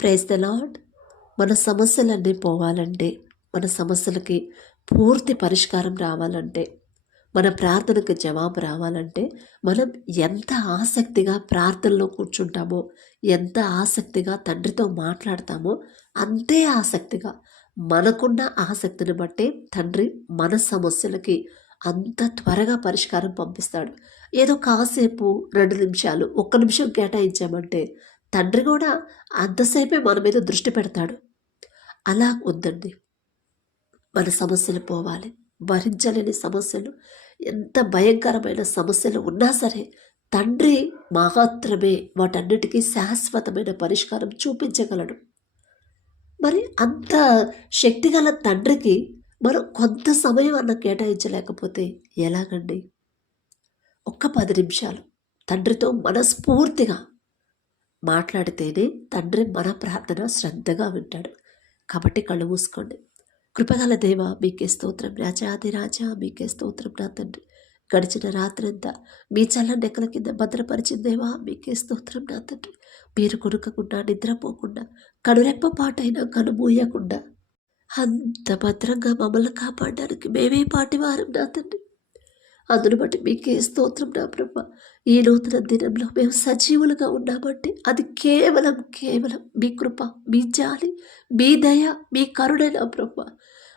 Praise the lord. మన సమస్యలన్నీ పోవాలంటే, మన సమస్యలకి పూర్తి పరిష్కారం రావాలంటే, మన ప్రార్థనకు జవాబు రావాలంటే, మనం ఎంత ఆసక్తిగా ప్రార్థనలో కూర్చుంటామో, ఎంత ఆసక్తిగా తండ్రితో మాట్లాడతామో, అంతే ఆసక్తిగా మనకున్న ఆసక్తిని బట్టే తండ్రి మన సమస్యలకి అంత త్వరగా పరిష్కారం పంపిస్తాడు. ఏదో కాసేపు 2 నిమిషాలు, 1 నిమిషం కేటాయించామంటే తండ్రి కూడా అంతసేపే మన మీద దృష్టి పెడతాడు. అలా వద్దండి. మన సమస్యలు పోవాలి. భరించలేని సమస్యలు, ఎంత భయంకరమైన సమస్యలు ఉన్నా సరే తండ్రి మాత్రమే వాటన్నిటికీ శాశ్వతమైన పరిష్కారం చూపించగలడు. మరి అంత శక్తిగల తండ్రికి మనం కొంత సమయం అన్న కేటాయించలేకపోతే ఎలాగండి? ఒక్క 10 నిమిషాలు తండ్రితో మనస్ఫూర్తిగా మాట్లాడితేనే తండ్రి మన ప్రార్థన శ్రద్ధగా వింటాడు. కాబట్టి కళ్ళు మూసుకోండి. కృపగల దేవ, మీకే స్తోత్రం. రాజాది రాజా, మీకే స్తోత్రం నా తండ్రి. గడిచిన రాత్రంతా మీ చల్లని నెక్కల కింద భద్రపరిచిన దేవా, మీకే స్తోత్రం నా తండ్రి. మీరు కొనుక్కకుండా, నిద్రపోకుండా, కనురెప్ప పాటైనా కనుమూయకుండా అంత భద్రంగా మమ్మల్ని కాపాడడానికి మేమే పాటివారం నా తండ్రి. అందును బట్టి మీకే స్తోత్రం నా ప్రభ. ఈ నూతన దినంలో మేము సజీవులుగా ఉన్నామంటే అది కేవలం మీ కృప, మీ జాలి, మీ దయ, మీ కరుణ నా ప్రభ.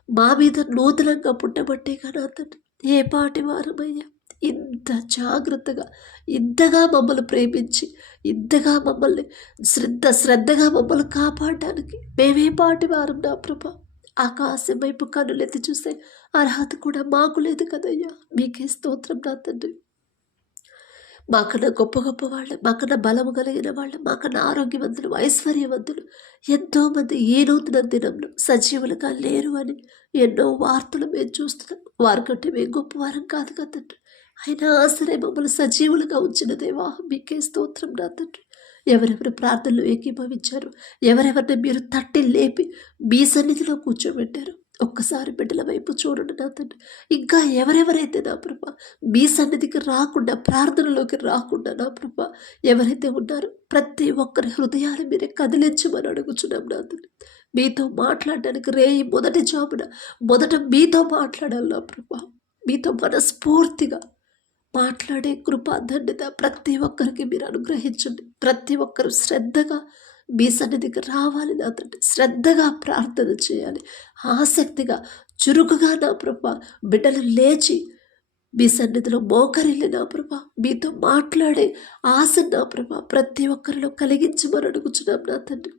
మా మీద నూతనంగా పుట్టబట్టేగా నా తండ్రి. ఏ పాటి వారమయ్యా, ఇంత జాగ్రత్తగా, ఇంతగా మమ్మల్ని ప్రేమించి, ఇంతగా మమ్మల్ని శ్రద్ధగా మమ్మల్ని కాపాడడానికి మేమే పాటి వారం నా ప్రభ. ఆకాశం వైపు కన్నులెత్తి చూసే అర్హత కూడా మాకు లేదు కదయ్యా. మీకే స్తోత్రం నా తండ్రి. మాకన్నా గొప్ప వాళ్ళు, మాకన్నా బలము కలిగిన వాళ్ళు, మాకన్నా ఆరోగ్యవంతులు, ఐశ్వర్యవంతులు ఎంతోమంది ఈ నూతన దినంలో సజీవులుగా లేరు అని ఎన్నో వార్తలు మేము చూస్తున్నాం. వారికంటే మేము గొప్పవారం కాదు కదండి. అయినా సరే మమ్మల్ని సజీవులుగా ఉంచిన దేవా, మీకే స్తోత్రం నా తండ్రి. ఎవరెవరు ప్రార్థనలు ఏకీభవించారు, ఎవరెవరిని మీరు తట్టి లేపి మీ సన్నిధిలో కూర్చోబెట్టారు, ఒక్కసారి బిడ్డల వైపు చూడండి నా తండ్రి. ఇంకా ఎవరెవరైతే నా ప్రభ మీ సన్నిధికి రాకుండా, ప్రార్థనలోకి రాకుండా నా ప్రభ ఎవరైతే ఉన్నారో ప్రతి ఒక్కరి హృదయాన్ని మీరే కదిలించమని అడుగుచున్నాం నా తండ్రి. మీతో మాట్లాడడానికి రేయి మొదట మీతో మాట్లాడాలి నా ప్రభ. మీతో మనస్ఫూర్తిగా మాట్లాడే కృప, ధన్యత ప్రతి ఒక్కరికి మీరు అనుగ్రహించండి. ప్రతి ఒక్కరు శ్రద్ధగా మీ సన్నిధికి రావాలి నా తండ్రి. శ్రద్ధగా ప్రార్థన చేయాలి. ఆసక్తిగా, చురుకుగా నా ప్రభ బిడ్డలు లేచి మీ సన్నిధిలో మోకరిల్లి నా ప్రభ మీతో మాట్లాడే ఆశ నా ప్రభ ప్రతి ఒక్కరిలో కలిగించమని అడుగుచున్నాం నా తండ్రి.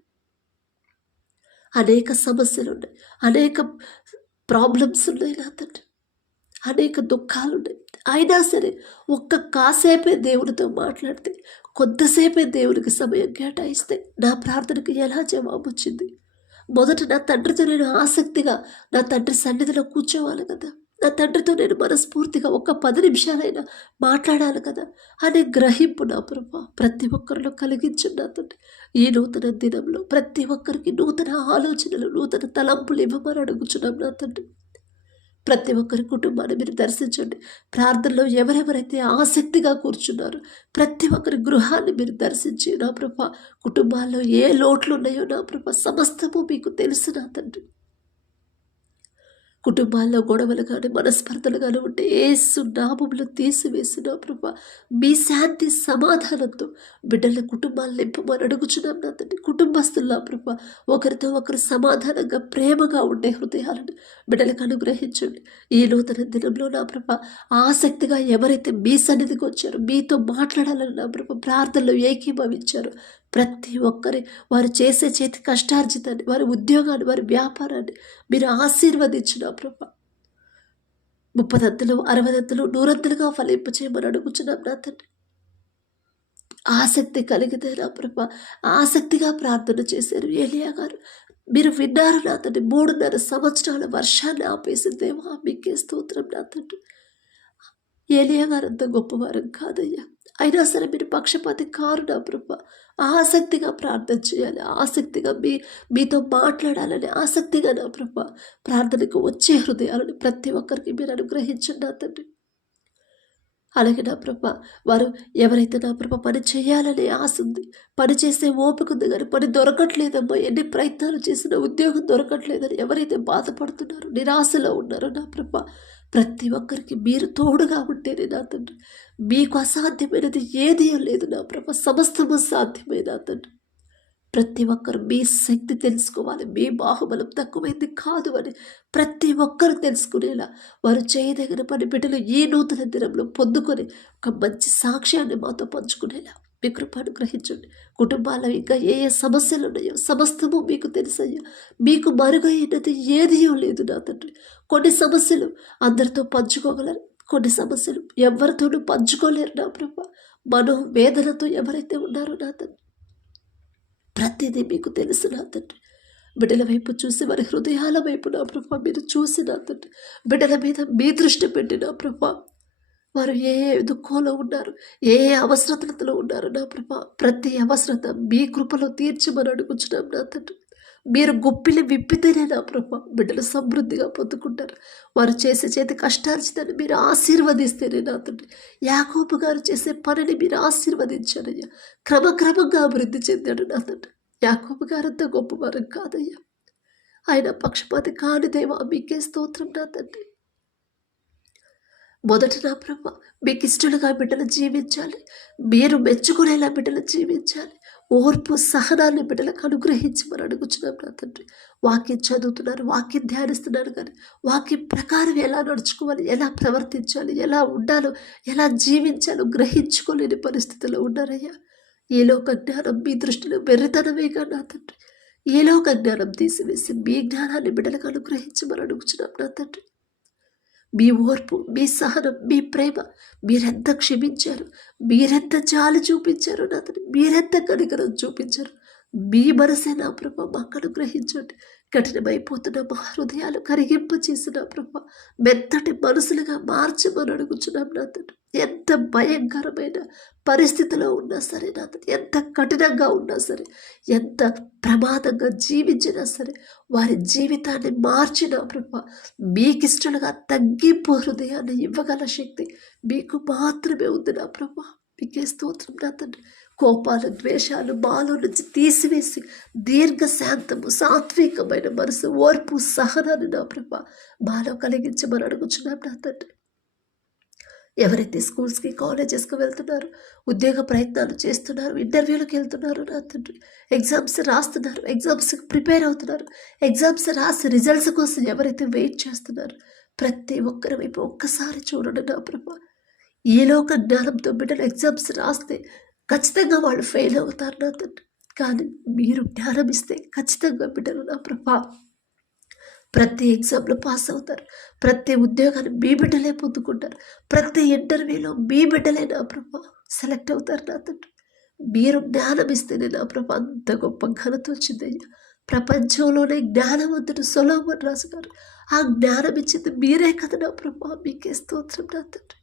అనేక సమస్యలు ఉన్నాయి, అనేక ప్రాబ్లమ్స్ ఉన్నాయి నా తండ్రి, అనేక దుఃఖాలు ఉన్నాయి. అయినా సరే కాసేపే దేవునితో మాట్లాడితే, కొంతసేపే దేవునికి సమయం కేటాయిస్తే నా ప్రార్థనకు ఎలా జవాబు వచ్చింది? మొదట నా తండ్రితో నేను ఆసక్తిగా నా తండ్రి సన్నిధిలో కూర్చోవాలి కదా. నా తండ్రితో నేను మనస్ఫూర్తిగా 10 నిమిషాలైనా మాట్లాడాలి కదా అనే గ్రహింపు నా ప్రభా ప్రతి ఒక్కరిలో కలిగించండి నా తండ్రి. ఈ నూతన దినంలో ప్రతి ఒక్కరికి నూతన ఆలోచనలు, నూతన తలంపులు ఇవ్వమని అడుగుచున్నాం నా తండ్రి. ప్రతి ఒక్కరి కుటుంబాన్ని మీరు దర్శించండి. ప్రార్థనలో ఎవరెవరైతే ఆసక్తిగా కూర్చున్నారో ప్రతి ఒక్కరి గృహాన్ని మీరు దర్శించి నా ప్రభ కుటుంబాల్లో ఏ లోట్లు ఉన్నాయో నా ప్రభ సమస్తము మీకు తెలుసు నా తండ్రి. కుటుంబాల్లో గొడవలు కానీ, మనస్పర్ధలు కానీ ఉంటే యేసు నామములో తీసివేసిన ప్రభా మీ శాంతి సమాధానంతో బిడ్డల కుటుంబాలు నింపమని అడుగుచున్నాం నా తండ్రి. కుటుంబస్తుల్లా ప్రభా ఒకరితో ఒకరు సమాధానంగా, ప్రేమగా ఉండే హృదయాలను బిడ్డలకు అనుగ్రహించండి. ఈ నూతన దినంలో నా ప్రభా ఆసక్తిగా ఎవరైతే మీ సన్నిధికి వచ్చారో, మీతో మాట్లాడాలని నా ప్రభా ప్రార్థనలో ఏకీభవించారో ప్రతి ఒక్కరి వారు చేసే చేతి కష్టార్జితాన్ని, వారి ఉద్యోగాన్ని, వారి వ్యాపారాన్ని మీరు ఆశీర్వదించిన ప్రభా 30 60 100 ఫలింపు చేయమని అడుగుచున్నాం నా తండ్రి. ఆసక్తి కలిగితే నా ప్రభా ఆసక్తిగా ప్రార్థన చేశారు ఏలియా గారు. మీరు విన్నారు నా తండ్రి. 3.5 సంవత్సరాల వర్షాన్ని ఆపేసిన దేవా మీకే స్తోత్రం నా తండ్రి. ఏలియా గారు అంత గొప్పవారం కాదయ్యా. అయినా సరే మీరు పక్షపాతి కారు నా ప్రభా. ఆసక్తిగా ప్రార్థన చేయాలి, ఆసక్తిగా మీతో మాట్లాడాలని ఆసక్తిగా నా ప్రభా ప్రార్థనకు వచ్చే హృదయాలను ప్రతి ఒక్కరికి మీరు అనుగ్రహించండి నా తండ్రి. అలాగే నా ప్రభా, వారు ఎవరైతే నా ప్రభా పని చేయాలనే ఆశ ఉంది, పని చేసే ఓపిక ఉంది కానీ పని దొరకట్లేదమ్మా, ఎన్ని ప్రయత్నాలు చేసినా ఉద్యోగం దొరకట్లేదని ఎవరైతే బాధపడుతున్నారో, నిరాశలో ఉన్నారో నా ప్రభా, ప్రతి ఒక్కరికి మీరు తోడుగా ఉంటేనే నా తండ్రి. మీకు అసాధ్యమైనది ఏదీ లేదు నా ప్రభా, సమస్తము సాధ్యమే నా తండ్రి. ప్రతి ఒక్కరు మీ శక్తి తెలుసుకోవాలి, మీ బాహుబలం తక్కువైంది కాదు అని ప్రతి ఒక్కరు తెలుసుకునేలా వారు చేయదగిన పని బిడ్డలు ఈ నూతన దినంలో పొందుకొని ఒక మంచి సాక్ష్యాన్ని మాతో పంచుకునేలా మీ కృప అనుగ్రహించండి. కుటుంబాల్లో ఇంకా ఏ ఏ సమస్యలు ఉన్నాయో సమస్తము మీకు తెలుసయ్యా. మీకు మరుగైనది ఏదియో లేదు నా తండ్రి. కొన్ని సమస్యలు అందరితో పంచుకోగలరు, కొన్ని సమస్యలు ఎవరితోనూ పంచుకోలేరు నా ప్రభా. మనోవేదనతో ఎవరైతే ఉన్నారో నా తండ్రి, ప్రతిదీ మీకు తెలుసు నా తండ్రి. బిడ్డల వైపు చూసి వారి హృదయాల వైపు నా ప్రభా మీరు చూసి నా తండ్రి, బిడ్డల మీద మీ దృష్టి పెట్టి నా ప్రభా, వారు ఏ ఏ దుఃఖంలో ఉన్నారు, ఏ ఏ అవసరతలో ఉన్నారు నా ప్రభా, ప్రతి అవసరత మీ కృపలో తీర్చమని అడుగుచున్నాం నా తండ్రి. మీరు గుప్పిలి విప్పితేనే నా ప్రభా బిడ్డలు సమృద్ధిగా పొందుకుంటారు. వారు చేసే చేతి కష్టార్జితాన్ని మీరు ఆశీర్వదిస్తేనే నా తండ్రి. యాకోబు గారు చేసే పనిని మీరు ఆశీర్వదించారయ్యా. క్రమక్రమంగా అభివృద్ధి చెందాడు నా తండ్రి. యాకోబు గారంతా గొప్పవారం కాదయ్యా, ఆయన పక్షపాతి కాని దేవా, మీకే స్తోత్రం నా తండ్రి. మొదట నా ప్రభా మీకు ఇష్టలుగా బిడ్డలు జీవించాలి, మీరు మెచ్చుకునేలా బిడ్డలు జీవించాలి. ఓర్పు సహనాన్ని బిడ్డలకు అనుగ్రహించి మనం అడుగుచున్నాం నా తండ్రి. వాక్యం చదువుతున్నారు, వాక్యం ధ్యానిస్తున్నారు, కానీ వాక్యం ప్రకారం ఎలా నడుచుకోవాలి, ఎలా ప్రవర్తించాలి, ఎలా ఉండాలో, ఎలా జీవించాలో గ్రహించుకోలేని పరిస్థితిలో ఉన్నారయ్యా. ఈ లోక జ్ఞానం మీ దృష్టిలో వెర్రితనమేగా నా తండ్రి. ఈ లోక జ్ఞానం తీసివేసి మీ జ్ఞానాన్ని బిడ్డలకు అనుగ్రహించమని అడుగుచున్నాం నా తండ్రి. మీ ఓర్పు, మీ సహనం, మీ ప్రేమ, మీరెంత క్షమించారు, మీరెంత జాలి చూపించారు నా తండ్రి, మీరెంత కనికరం చూపించారు. మీ మనసే నా ప్రభ మాకు అనుగ్రహించండి. కఠినమైపోతున్న మా హృదయాలు కరిగింప చేసిన ప్రభ మెత్తటి మనసులుగా మార్చమని అడుగుచున్నాం నా తండ్రి. ఎంత భయంకరమైన పరిస్థితిలో ఉన్నా సరే నా తండ్రి, ఎంత కఠినంగా ఉన్నా సరే, ఎంత ప్రమాదంగా జీవించినా సరే, వారి జీవితాన్ని మార్చిన ప్రభ మీకిష్టలుగా తగ్గింపు హృదయాన్ని ఇవ్వగల శక్తి మీకు మాత్రమే ఉంది నా ప్రభ. మీకే స్తోత్రం నా తండ్రి. కోపాలు, ద్వేషాలు మాలో నుంచి తీసివేసి దీర్ఘశాంతము, సాత్వికమైన మనసు, ఓర్పు, సహనాన్ని నా ప్రభ మాలో కలిగించమని అడుగుచున్నాం నా తండ్రి. ఎవరైతే స్కూల్స్కి, కాలేజెస్కి వెళ్తున్నారు, ఉద్యోగ ప్రయత్నాలు చేస్తున్నారు, ఇంటర్వ్యూలకు వెళ్తున్నారు నా తండ్రి, ఎగ్జామ్స్ రాస్తున్నారు, ఎగ్జామ్స్కి ప్రిపేర్ అవుతున్నారు, ఎగ్జామ్స్ రాసి రిజల్ట్స్ కోసం ఎవరైతే వెయిట్ చేస్తున్నారు, ప్రతి ఒక్కరి వైపు ఒక్కసారి చూడండి నా ప్రభా. ఈ లోక జ్ఞానంతో బిడ్డలు ఎగ్జామ్స్ రాస్తే ఖచ్చితంగా వాళ్ళు ఫెయిల్ అవుతారు నా తండ్రి. కానీ మీరు జ్ఞానం ఇస్తే ఖచ్చితంగా బిడ్డలు నా ప్రభా ప్రతి ఎగ్జామ్లో పాస్ అవుతారు, ప్రతి ఉద్యోగాన్ని మీ బిడ్డలే పొందుకుంటారు, ప్రతి ఇంటర్వ్యూలో మీ బిడ్డలే నా ప్రభా సెలెక్ట్ అవుతారు నా తండ్రి. మీరు జ్ఞానం ఇస్తేనే నా ప్రభా అంత గొప్ప ఘనత వచ్చిందయ్యా. ప్రపంచంలోనే జ్ఞానవంతుడు సొలొమోను రాజు గారు, ఆ జ్ఞానం ఇచ్చింది మీరే కదా నా ప్రభా. మీకే స్తోత్రం నా తండ్రి.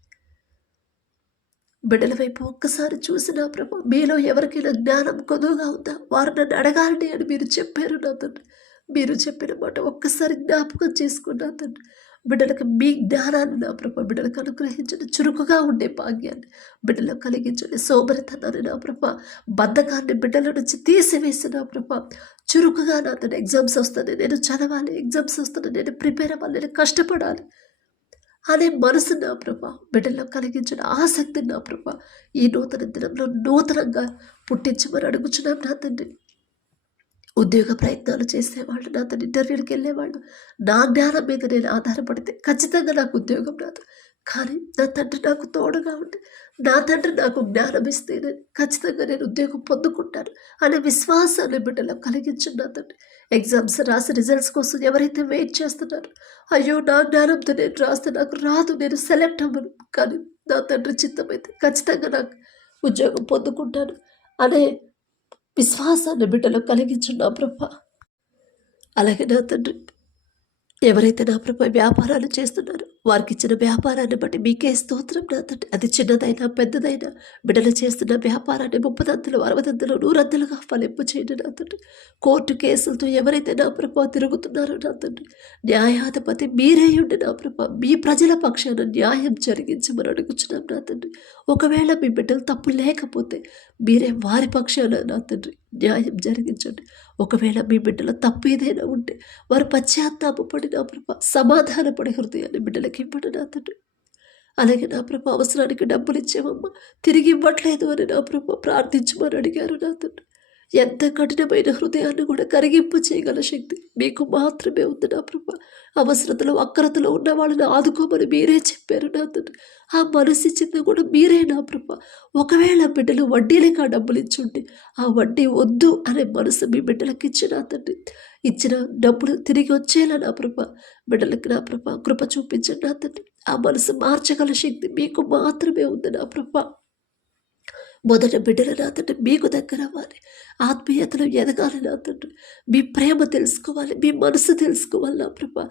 బిడ్డల వైపు ఒక్కసారి చూసిన ప్రభా, మీలో ఎవరికైనా జ్ఞానం కొదువుగా ఉందా, వారు నన్ను అడగాలని అని మీరు చెప్పారు నా తండ్రి. మీరు చెప్పిన మాట ఒక్కసారి జ్ఞాపకం చేసుకున్నా తండ్రి. బిడ్డలకు మీ జ్ఞానాన్ని నా ప్రభా బిడ్డలకు అనుగ్రహించండి. చురుకుగా ఉండే భాగ్యాన్ని బిడ్డలకు కలిగించండి. సోమరితనాన్ని నా ప్రభా, బద్ధకాన్ని బిడ్డల నుంచి తీసివేసి నా ప్రభా చురుకుగా నా తండ్రి. ఎగ్జామ్స్ వస్తాను, నేను చదవాలి, ఎగ్జామ్స్ వస్తాను, నేను ప్రిపేర్ అవ్వాలి, నేను కష్టపడాలి అనే మనసు నా ప్రభా బిడ్డల్లో కలిగించిన ఆసక్తి నా ప్రభా ఈ నూతన దినంలో నూతనంగా పుట్టించమని అడుగుచున్నాం నా తండ్రి. ఉద్యోగ ప్రయత్నాలు చేసేవాళ్ళు, నా తండ్రి ఇంటర్వ్యూకి వెళ్ళేవాళ్ళు, నా జ్ఞానం మీద నేను ఆధారపడితే ఖచ్చితంగా నాకు ఉద్యోగం రాదు. కానీ నా తండ్రి నాకు తోడుగా ఉండి, నా తండ్రి నాకు జ్ఞానం ఇస్తే ఖచ్చితంగా నేను ఉద్యోగం పొందుకుంటాను అనే విశ్వాసాన్ని బిడ్డలో కలిగించండి నా తండ్రి. ఎగ్జామ్స్ రాసి రిజల్ట్స్ కోసం ఎవరైతే వెయిట్ చేస్తున్నారు, అయ్యో నా జ్ఞానంతో నేను రాస్తే నాకు రాదు, నేను సెలెక్ట్ అవ్వను, కానీ నా తండ్రి చిత్తమైతే ఖచ్చితంగా నాకు ఉద్యోగం పొందుకుంటాను అనే విశ్వాసాన్ని బిడ్డలో కలిగించున్నా ప్రభా. అలాగే నా తండ్రి ఎవరైతే నా ప్రభా వ్యాపారాలు చేస్తున్నారో వారికి ఇచ్చిన వ్యాపారాన్ని బట్టి మీకే స్తోత్రం నా తండ్రి. అది చిన్నదైనా పెద్దదైనా బిడ్డలు చేస్తున్న వ్యాపారాన్ని 30 60 100 ఫలింపు చేయండి నా తండ్రి. కోర్టు కేసులతో ఎవరైతే నా ప్రభా తిరుగుతున్నారో నా తండ్రి, న్యాయాధిపతి మీరే ఉండి నా ప్రభా మీ ప్రజల పక్షాన న్యాయం జరిగించమని అడుగుచున్నాం నా తండ్రి. ఒకవేళ మీ బిడ్డలు తప్పు లేకపోతే మీరే వారి పక్షాన నా తండ్రి న్యాయం జరిగించండి. ఒకవేళ మీ బిడ్డల తప్పు ఏదైనా ఉంటే వారు పశ్చాత్తాపడి నా ప్రభా సమాధానపడే హృదయాన్ని బిడ్డలకి ఇవ్వండి నా తండ్రి. అలాగే నా ప్రభా అవసరానికి డబ్బులు ఇచ్చేవమ్మ తిరిగి ఇవ్వట్లేదు అని నా ప్రభా ప్రార్థించమని అడిగారు నా తండ్రి. ఎంత కఠినమైన హృదయాన్ని కూడా కరిగింపు చేయగల శక్తి మీకు మాత్రమే ఉంది నా ప్రభా. అవసరతలో అక్రతలో ఉన్న వాళ్ళని ఆదుకోమని మీరే చెప్పారు నా తండ్రి. ఆ మనసు ఇచ్చింది కూడా మీరే నా ప్రభా. ఒకవేళ బిడ్డలు వడ్డీలకు ఆ డబ్బులు ఇచ్చుంటే ఆ వడ్డీ వద్దు అనే మనసు మీ బిడ్డలకి ఇచ్చిన తండ్రి. ఇచ్చిన డబ్బులు తిరిగి వచ్చేలా నా ప్రభా బిడ్డలకి నా ప్రభా కృప చూపించండి నా తండ్రి. ఆ మనసు మార్చగల శక్తి మీకు మాత్రమే ఉంది నా ప్రభా. మొదట బిడ్డలు నా తండ్రి మీకు దగ్గర అవ్వాలి, ఆత్మీయతలు ఎదగాలి నా తండ్రి. మీ ప్రేమ తెలుసుకోవాలి, మీ మనసు తెలుసుకోవాలి నా ప్రభా.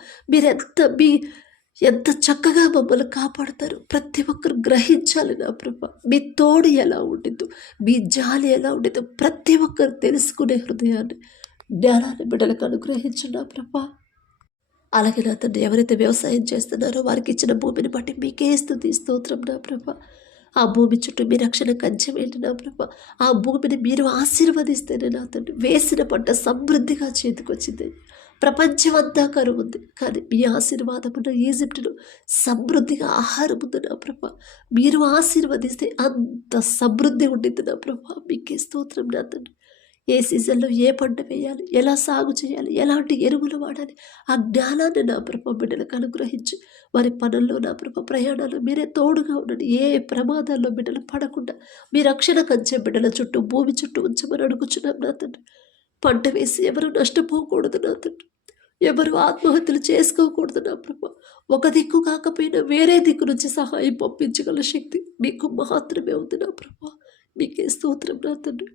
ఎంత చక్కగా మమ్మల్ని కాపాడతారు ప్రతి ఒక్కరు గ్రహించాలి నా ప్రభా. మీ తోడు ఎలా ఉండిద్దో, మీ జాలి ఎలా ఉండిద్దో ప్రతి ఒక్కరు తెలుసుకునే హృదయాన్ని జ్ఞానాన్ని బిడ్డలకు అనుగ్రహించు నా ప్రభా. అలాగే నా తండ్రి ఎవరైతే వ్యవసాయం చేస్తున్నారో వారికి ఇచ్చిన భూమిని బట్టి మీకే స్తుతి స్తోత్రం నా ప్రభా. ఆ భూమి చుట్టూ మీ రక్షణ కంచె వేయండి నా ప్రభా. ఆ భూమిని మీరు ఆశీర్వదిస్తేనే నా తండ్రి వేసిన పంట సమృద్ధిగా చేతికొచ్చింది. ప్రపంచమంతా కరువు ఉంది, కానీ మీ ఆశీర్వాదమున్న ఈజిప్టులో సమృద్ధిగా ఆహారం ఉంది నా ప్రభా. మీరు ఆశీర్వదిస్తే అంత సమృద్ధి ఉండింది నా ప్రభా. మీకే స్తోత్రం నా తండ్రి. ఏ సీజన్లో ఏ పంట వేయాలి, ఎలా సాగు చేయాలి, ఎలాంటి ఎరువులు వాడాలి, ఆ జ్ఞానాన్ని నా ప్రభా బిడ్డలకు అనుగ్రహించి వారి పనుల్లో నా ప్రభా ప్రయాణాలు మీరే తోడుగా ఉండండి. ఏ ప్రమాదాల్లో బిడ్డలు పడకుండా మీ రక్షణ కంచె బిడ్డల చుట్టూ భూమి చుట్టూ ఉంచమని అడుగుచున్నాం నా తండ్రి. పంట వేసి ఎవరు నష్టపోకూడదు నా తండ్రి. ఎవరు ఆత్మహత్యలు చేసుకోకూడదు నా ప్రభా. ఒక దిక్కు కాకపోయినా వేరే దిక్కు నుంచి సహాయం పంపించగల శక్తి మీకు మాత్రమే ఉంది నా ప్రభా. మీకే స్తోత్రం నా తండ్రి.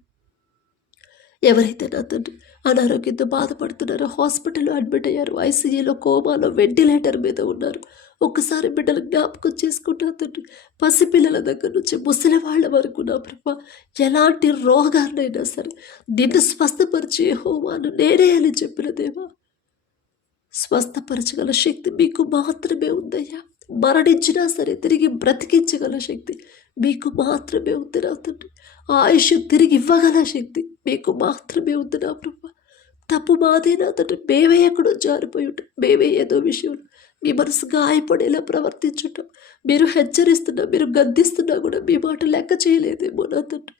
ఎవరైతే నా తండ్రి అనారోగ్యంతో బాధపడుతున్నారో, హాస్పిటల్లో అడ్మిట్ అయ్యారు, ఐసీయూలో కోమాలో వెంటిలేటర్ మీద ఉన్నారు, ఒక్కసారి బిడ్డలు జ్ఞాపకం చేసుకుంటా తండ్రి. పసిపిల్లల దగ్గర నుంచి ముసలి వాళ్ళ వరకు నా ప్రభా ఎలాంటి రోగాన్నైనా సరే నిన్ను స్వస్థపరిచే హోమాను నేనే అని చెప్పిన దేవా, స్వస్థపరచగల శక్తి మీకు మాత్రమే ఉందయ్యా. మరణించినా సరే తిరిగి బ్రతికించగల శక్తి మీకు మాత్రమే ఉంది నా తండ్రి. ఆయుష్ తిరిగి ఇవ్వగల శక్తి మీకు మాత్రమే ఉంది నా ప్రభా. తప్పు మాదే నా తండ్రి. మేమే ఎక్కడో జారిపోయి ఉంటాం, మేమే ఏదో విషయంలో మీ మనసు గాయపడేలా ప్రవర్తించటం, మీరు హెచ్చరిస్తున్నా, మీరు గద్దిస్తున్నా కూడా మీ మాట లెక్క చేయలేదేమో నా తండ్రి.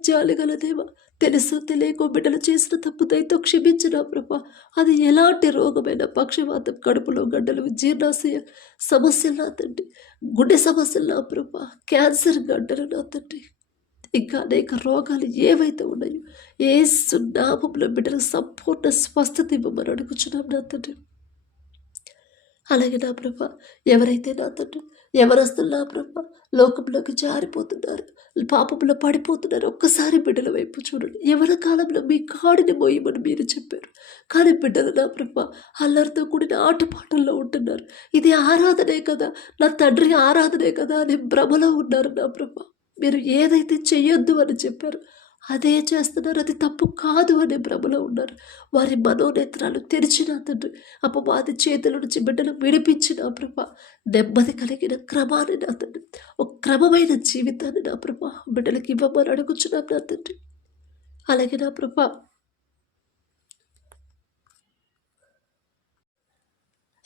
జాలిగల దేవా, తెలుసో తెలియకో బిడ్డలు చేసిన తప్పు దయతో క్షమించిన ప్రభా. అది ఎలాంటి రోగమైన పక్షవాతం, కడుపులో గడ్డలు, జీర్ణాశయ సమస్యలు నా తండ్రి, గుండె సమస్యలు నా ప్రభా, క్యాన్సర్ గడ్డలు నా తండ్రి, ఇంకా అనేక రోగాలు ఏవైతే ఉన్నాయో యేసు నామములో బిడ్డలకు సంపూర్ణ స్వస్థత ఇవ్వమని అడుగుచున్నాం నా తండ్రి. అలాగే నా ప్రభా ఎవరైతే నా తండ్రి ఎవరస్తులు నా ప్రభా లోకంలోకి జారిపోతున్నారు, పాపంలో పడిపోతున్నారు, ఒక్కసారి బిడ్డల వైపు చూడండి. ఎవరి కాలంలో మీ కాడిని మోయమని మీరు చెప్పారు, కానీ బిడ్డలు నా ప్రభా అల్లరితో కూడిన ఆటపాటల్లో ఉంటున్నారు. ఇది ఆరాధనే కదా, నా తండ్రి ఆరాధనే కదా అని భ్రమలో ఉన్నారు నా ప్రభా. మీరు ఏదైతే చెయ్యొద్దు అని చెప్పారు అదే చేస్తున్నారు, అది తప్పు కాదు అనే భ్రమలో ఉన్నారు. వారి మనోనేత్రాలు తెరిచిన తండ్రి, అపవాది చేతుల నుంచి బిడ్డలు విడిపించిన ప్రభా నెమ్మది కలిగిన క్రమాన్ని నా తండ్రి, ఒక క్రమమైన జీవితాన్ని నా ప్రభా బిడ్డలకి ఇవ్వమని అడుగుచున్నాం నా తండ్రి. అలాగే నా ప్రభా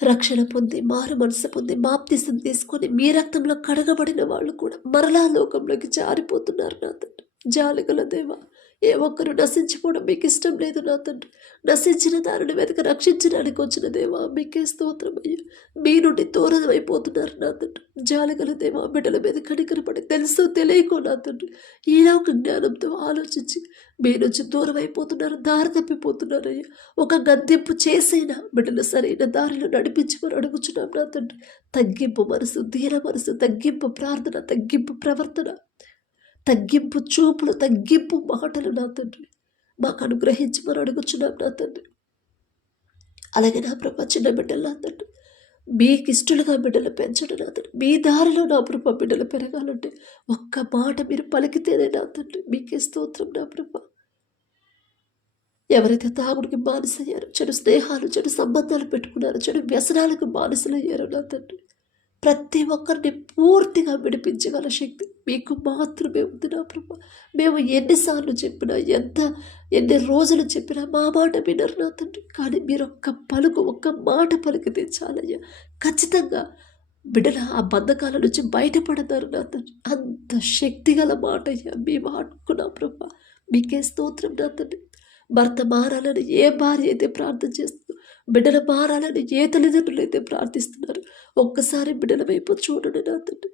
రక్షణ పొంది మారు మనసు పొంది బాప్తిసం తీసుకొని మీ రక్తంలో కడగబడిన వాళ్ళు కూడా మరలా లోకంలోకి జారిపోతున్నారు నా తండ్రి. జాలిగల దేవా, ఏ ఒక్కరు నశించిపోవడం మీకు ఇష్టం లేదు నా తండ్రి. నశించిన దారిని వెతక రక్షించడానికి వచ్చిన దేవా మీకే స్తోత్రమయ్యా. మీ నుండి దూరం అయిపోతున్నారు నా తండ్రి. జాలిగల దేవా, బిడ్డల మీద కనికరపడి తెలుసో తెలియకో నా తండ్రి ఇలా ఒక జ్ఞానంతో ఆలోచించి మీ నుంచి దూరం అయిపోతున్నారు, దారి తప్పిపోతున్నారయ్యా. ఒక గద్దెంపు చేసైనా బిడ్డలు సరైన దారిలో నడిపించమని అడుగుచున్నాం నా తండ్రి. తగ్గింపు మనసు, ధీర మనసు, తగ్గింపు ప్రార్థన, తగ్గింపు ప్రవర్తన, తగ్గింపు చూపులు, తగ్గింపు మాటలు నా తండ్రి మాకు అనుగ్రహించమని అడుగుచున్నాం నా తండ్రి. అలాగే నా ప్రభా చిన్న బిడ్డలు నా తండ్రి మీకు ఇష్టలుగా బిడ్డలు పెంచండి నా తండ్రి. మీ దారిలో నా ప్రభ బిడ్డలు పెరగాలంటే ఒక్క మాట మీరు పలికితేనే నా తండ్రి. మీకే స్తోత్రం నా ప్రభ. ఎవరైతే తాగుడికి బానిసయ్యారో, చెడు స్నేహాలు, చెడు సంబంధాలు పెట్టుకున్నారో, చెడు వ్యసనాలకు బానిసలయ్యారో నా తండ్రి, ప్రతి ఒక్కరిని పూర్తిగా విడిపించగల శక్తి మీకు మాత్రమే ఉంది నా ప్రభ. మేము ఎన్నిసార్లు చెప్పినా, ఎన్ని రోజులు చెప్పినా మా మాట వినరు నా తండ్రి. కానీ మీరు ఒక్క మాట పలికితే చాలయ్యా, ఖచ్చితంగా బిడ్డల ఆ బంధకాల నుంచి బయటపడతారు నా తండ్రి. అంత శక్తిగల మాట అయ్యా మీ మాటకు నా ప్రభ. మీకే స్తోత్రం నా తండ్రి. భర్త మారాలని ఏ భార్య అయితే ప్రార్థన చేస్తుందో, బిడ్డలు మారాలని ఏ తల్లిదండ్రులు అయితే ప్రార్థిస్తున్నారు, ఒక్కసారి బిడ్డల వైపు చూడండి నా తండ్రి.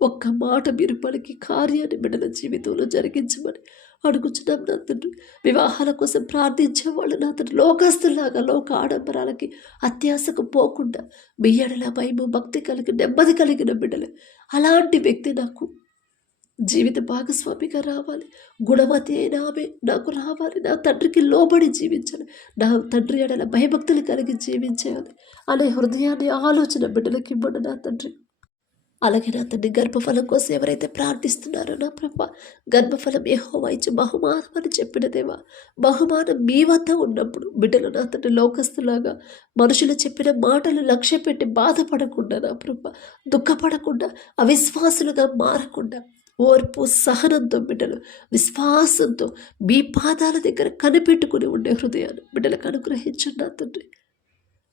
ఒక్క మాట మీరు పలికి కార్యాన్ని బిడ్డల జీవితంలో జరిగించమని అడుగుచున్నాం నా తండ్రి. వివాహాల కోసం ప్రార్థించేవాళ్ళు నా తండ్రి లోకస్తులాగా లోక ఆడంబరాలకి అత్యాశకు పోకుండా మీ ఎడల భయము భక్తి కలిగి నెమ్మది కలిగిన బిడ్డలు, అలాంటి వ్యక్తి నాకు జీవిత భాగస్వామిగా రావాలి. గుణవతి అయిన ఆమె నాకు రావాలి. నా తండ్రికి లోబడి జీవించాలి. నా తండ్రి ఎడల భయభక్తులు కలిగి జీవించేయాలి అనే హృదయాన్ని ఆలోచన బిడ్డలకి ఇవ్వండి నా తండ్రి. అలాగే నా తండ్రి గర్భఫలం కోసం ఎవరైతే ప్రార్థిస్తున్నారో నా ప్రభ, గర్భఫలం యెహోవా ఇచ్చు బహుమానం అని చెప్పిన దేవా, బహుమానం మీ వద్ద ఉన్నప్పుడు బిడ్డలు నా తండ్రి లోకస్తులాగా మనుషులు చెప్పిన మాటలు లక్ష్య పెట్టి బాధపడకుండా నా ప్రభ, దుఃఖపడకుండా అవిశ్వాసులుగా మారకుండా ఓర్పు సహనంతో బిడ్డలు విశ్వాసంతో మీ పాదాల దగ్గర కనిపెట్టుకుని ఉండే హృదయాన్ని బిడ్డలకు అనుగ్రహించండి నా తండ్రి.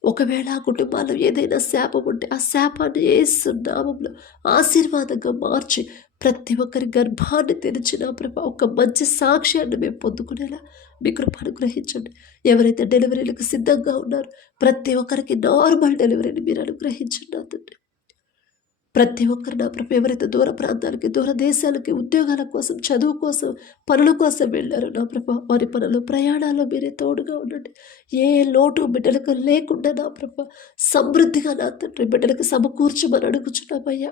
ఒకవేళ ఆ కుటుంబాల్లో ఏదైనా శాపం ఉంటే ఆ శాపాన్ని యేసు నామములో ఆశీర్వాదంగా మార్చి ప్రతి ఒక్కరి గర్భాన్ని తెరిచిన ప్రభ ఒక మంచి సాక్ష్యాన్ని మేము పొందుకునేలా మీ కృప అనుగ్రహించండి. ఎవరైతే డెలివరీలకు సిద్ధంగా ఉన్నారో ప్రతి ఒక్కరికి నార్మల్ డెలివరీని మీరు అనుగ్రహించండి నా తండ్రి. ప్రతి ఒక్కరు నా ప్రభు ఎవరైతే దూర ప్రాంతాలకి, దూర దేశాలకి, ఉద్యోగాల కోసం, చదువు కోసం, పనుల కోసం వెళ్ళారు నా ప్రభు, వారి పనులు ప్రయాణాల్లో మీరే తోడుగా ఉండండి. ఏ లోటు బిడ్డలకు లేకుండా నా ప్రభు సమృద్ధిగా నా తండ్రి బిడ్డలకు సమకూర్చమని అడుగుచున్నామయ్యా.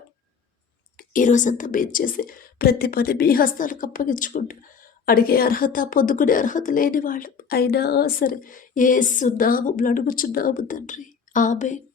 ఈరోజంతా మేము చేసే ప్రతి పని మీ హస్తాలకు అప్పగించుకుంటూ అడిగే అర్హత పొందుకునే అర్హత లేని వాళ్ళు అయినా సరే యేసు నామములో అడుగుచున్నాము తండ్రి. ఆమేన్.